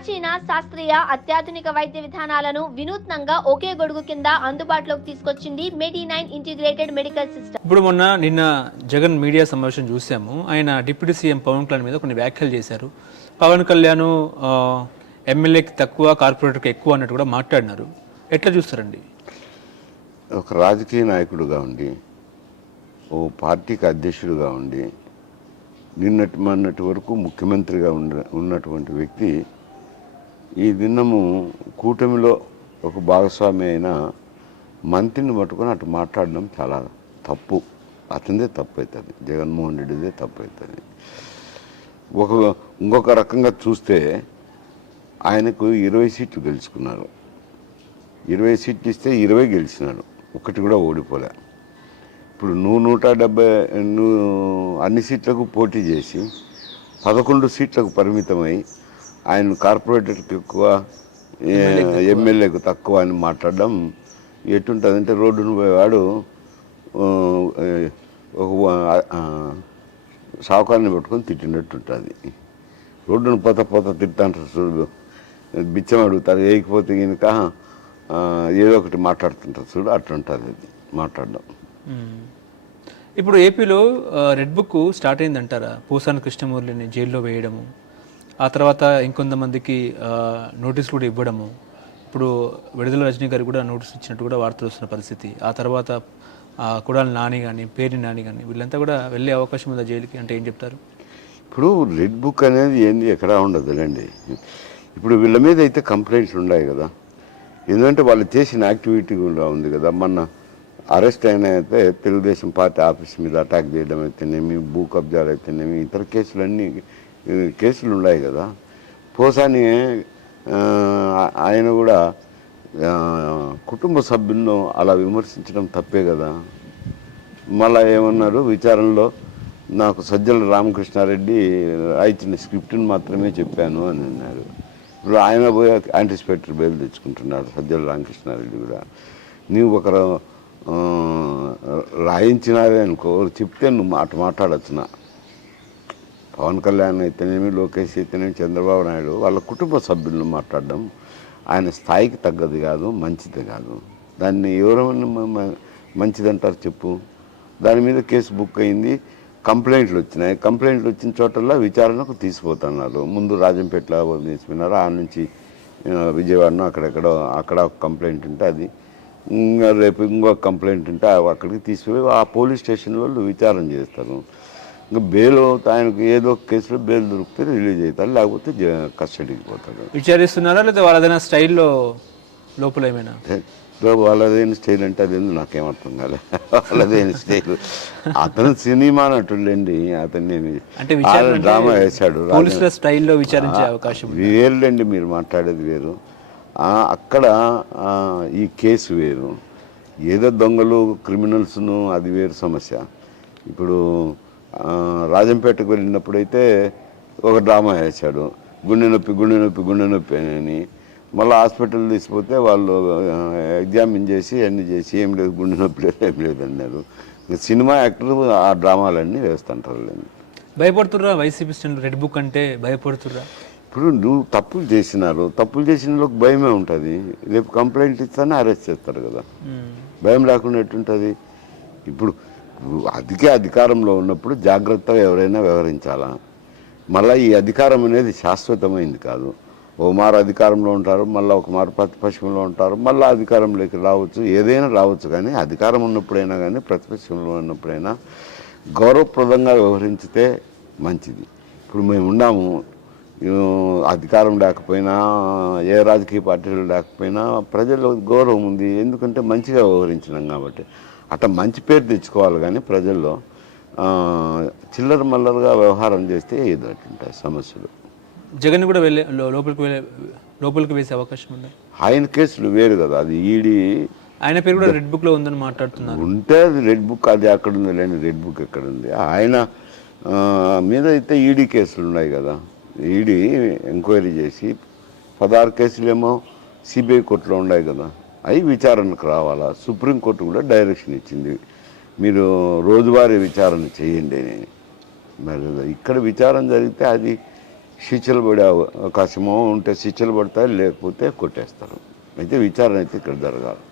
ప్రాచీన శాస్త్రీయ అత్యాధునిక వైద్య విధానాలను వినూత్నంగా ఒకే గొడుగు కింద అందుబాటులోకి తీసుకొచ్చింది మెడి9 ఇంటిగ్రేటెడ్ మెడికల్ సిస్టమ్. ఇప్పుడు నిన్న జగన్ మీడియా సమావేశం చూసాము. ఆయన డిప్యూటీ సీఎం పవన్ కళ్యాణ్ మీద కొన్ని వ్యాఖ్యలు చేశారు. పవన్ కళ్యాణ్ ఎమ్మెల్యేకి తక్కువ, కార్పొరేటర్కి ఎక్కువ అన్నట్టు కూడా మాట్లాడినారు. ఎట్లా చూస్తారండి? ఒక రాజకీయ నాయకుడుగా ఉండి, ఓ పార్టీకి అధ్యక్షుడిగా ఉండి, మొన్నటి వరకు ముఖ్యమంత్రిగా ఉన్నటువంటి వ్యక్తి ఈ దినము కూటమిలో ఒక భాగస్వామి అయిన మంత్రిని పట్టుకొని అటు మాట్లాడడం చాలా తప్పు. అతనిదే తప్పు అవుతుంది, జగన్మోహన్ రెడ్డిదే తప్పు అవుతుంది. ఇంకొక రకంగా చూస్తే ఆయనకు 20 సీట్లు గెలుచుకున్నారు. 20 సీట్లు ఇస్తే 20 గెలిచినాడు, ఒకటి కూడా ఓడిపోలే. ఇప్పుడు 170 అన్ని సీట్లకు పోటీ చేసి 11 సీట్లకు పరిమితమై ఆయన కార్పొరేటర్కి ఎక్కువ, ఎమ్మెల్యేకు తక్కువ అని మాట్లాడడం ఎటుంటుందంటే రోడ్డును పోయేవాడు ఒక సావుకారిని పెట్టుకొని తిట్టినట్టు ఉంటుంది. రోడ్డును పోత తిట్టాంటారు చూడు, బిచ్చం అడుగుతారు, వేయకపోతే కనుక ఏదో ఒకటి మాట్లాడుతుంటారు చూడు, అట్లుంటుంది అది మాట్లాడడం. ఇప్పుడు ఏపీలో రెడ్ బుక్ స్టార్ట్ అయిందంటారా? పూసాని కృష్ణమూర్తిని జైల్లో వేయడము, ఆ తర్వాత ఇంకొంతమందికి నోటీస్ కూడా ఇవ్వడము, ఇప్పుడు విడుదల రజనీ గారికి కూడా నోటీస్ ఇచ్చినట్టు కూడా వార్తలు వస్తున్న పరిస్థితి. ఆ తర్వాత కుడాలి నాని కానీ, పేరు నాని కానీ వీళ్ళంతా కూడా వెళ్ళే అవకాశం ఉందా జైలుకి? అంటే ఏం చెప్తారు? ఇప్పుడు రెడ్ బుక్ అనేది ఏంది ఎక్కడా ఉండదులేండి. ఇప్పుడు వీళ్ళ మీద అయితే కంప్లైంట్స్ ఉన్నాయి కదా, ఎందుకంటే వాళ్ళు చేసిన యాక్టివిటీ కూడా ఉంది కదా. మొన్న అరెస్ట్ అయిన అయితే తెలుగుదేశం పార్టీ ఆఫీస్ మీద అటాక్ చేయడం అయితేనేమి, భూ కబ్జాలు అయితేనేమి, ఇతర కేసులు ఉన్నాయి కదా. పోసాని ఆయన కూడా కుటుంబ సభ్యులను అలా విమర్శించడం తప్పే కదా. మళ్ళా ఏమన్నారు విచారణలో, నాకు సజ్జల రామకృష్ణారెడ్డి రాయించిన స్క్రిప్ట్ని మాత్రమే చెప్పాను అని అన్నారు. ఇప్పుడు ఆయన పోయి యాంటిసిపేటరీ బెయిల్ తెచ్చుకుంటున్నాడు సజ్జల రామకృష్ణారెడ్డి కూడా. నీవు ఒకరు రాయించినారే అనుకో, చెప్తే నువ్వు మాట్లాడచ్చునా. పవన్ కళ్యాణ్ అయితేనేమి, లోకేష్ అయితేనేమి, చంద్రబాబు నాయుడు వాళ్ళ కుటుంబ సభ్యులను మాట్లాడడం ఆయన స్థాయికి తగ్గది కాదు, మంచిది కాదు. దాన్ని ఎవరైనా మంచిదంటారు చెప్పు? దాని మీద కేసు బుక్ అయింది, కంప్లైంట్లు వచ్చినాయి. కంప్లైంట్లు వచ్చిన చోటల్లో విచారణకు తీసుకుపోతున్నారు. ముందు రాజంపేటలో తీసుకున్నారు, ఆ నుంచి విజయవాడను అక్కడ ఒక కంప్లైంట్ ఉంటే అది, రేపు ఇంకో కంప్లైంట్ ఉంటే అక్కడికి తీసుకుపోయి ఆ పోలీస్ స్టేషన్ వాళ్ళు విచారణ చేస్తారు. ఇంకా బెయిల్ ఆయనకు ఏదో కేసులో బెయిల్ దొరికితే రిలీజ్ అవుతారు, లేకపోతే కస్టడీకి పోతాడు. విచారిస్తున్నారా లేదా వాళ్ళదైనా స్టైల్లో లోపల ఏమైనా? వాళ్ళదేని స్టైల్ అంటే అది నాకేమర్థం కాలే. వాళ్ళదేని స్టైల్, అతను సినిమా నటుడండి, అతన్ని డ్రామా వేశాడు. స్టైల్లో విచారించే అవకాశం వేరులేండి, మీరు మాట్లాడేది వేరు. అక్కడ ఈ కేసు వేరు, ఏదో దొంగలు క్రిమినల్స్ను అది వేరు సమస్య. ఇప్పుడు రాజంపేటకు వెళ్ళినప్పుడైతే ఒక డ్రామా వేశాడు, గుండె నొప్పి అని. మళ్ళీ హాస్పిటల్ తీసుకుపోతే వాళ్ళు ఎగ్జామిన్ చేసి అన్నీ చేసి ఏం లేదు, గుండె నొప్పి లేదు, ఏం లేదు అన్నారు. సినిమా యాక్టర్ ఆ డ్రామాలన్నీ వేస్తుంటారు. భయపడుతుర్రా వైసీపీ రెడ్ బుక్ అంటే? భయపడుతుర్రా? ఇప్పుడు నువ్వు తప్పులు చేసిన వాళ్ళకి భయమే ఉంటుంది. రేపు కంప్లైంట్ ఇస్తానే అరెస్ట్ చేస్తారు కదా, భయం లేకుండా ఎట్టుంటుంది? ఇప్పుడు అధికారంలో ఉన్నప్పుడు జాగ్రత్తగా ఎవరైనా వ్యవహరించాలా. మళ్ళీ ఈ అధికారం అనేది శాశ్వతమైంది కాదు. ఓ మారు అధికారంలో ఉంటారు, మళ్ళీ ఒక మారు ప్రతిపక్షంలో ఉంటారు, మళ్ళీ అధికారంలోకి రావచ్చు, ఏదైనా రావచ్చు. కానీ అధికారం ఉన్నప్పుడైనా కానీ ప్రతిపక్షంలో ఉన్నప్పుడైనా గౌరవప్రదంగా వ్యవహరించితే మంచిది. ఇప్పుడు మేము ఉన్నాము, అధికారం లేకపోయినా, ఏ రాజకీయ పార్టీలు లేకపోయినా ప్రజల్లో గౌరవం ఉంది, ఎందుకంటే మంచిగా వ్యవహరించినాం కాబట్టి. అట్లా మంచి పేరు తెచ్చుకోవాలి. కానీ ప్రజల్లో చిల్లర మల్లరగా వ్యవహారం చేస్తే ఏదో అట్లుంటాయి సమస్యలు. జగన్ కూడా లోపలికి వేసే అవకాశం ఉంది. ఆయన కేసులు వేరు కదా, అది ఈడీ. ఆయన పేరు కూడా రెడ్ బుక్లో ఉందని మాట్లాడుతున్నారు. ఉంటే అది రెడ్ బుక్, అది అక్కడ ఉంది లేని రెడ్ బుక్ ఎక్కడ ఉంది? ఆయన మీద అయితే ఈడీ కేసులు ఉన్నాయి కదా, ఈడీ ఎంక్వైరీ చేసి 16 కేసులేమో సిబిఐ కోర్టులో ఉన్నాయి కదా, అవి విచారణకు రావాలా. సుప్రీంకోర్టు కూడా డైరెక్షన్ ఇచ్చింది, మీరు రోజువారీ విచారణ చేయండి అని. మరి ఇక్కడ విచారణ జరిగితే అది శిక్షలు పడే అవకాశమో ఉంటే శిక్షలు పడతాయి, లేకపోతే కొట్టేస్తారు. అయితే విచారణ అయితే ఇక్కడ జరగాలి.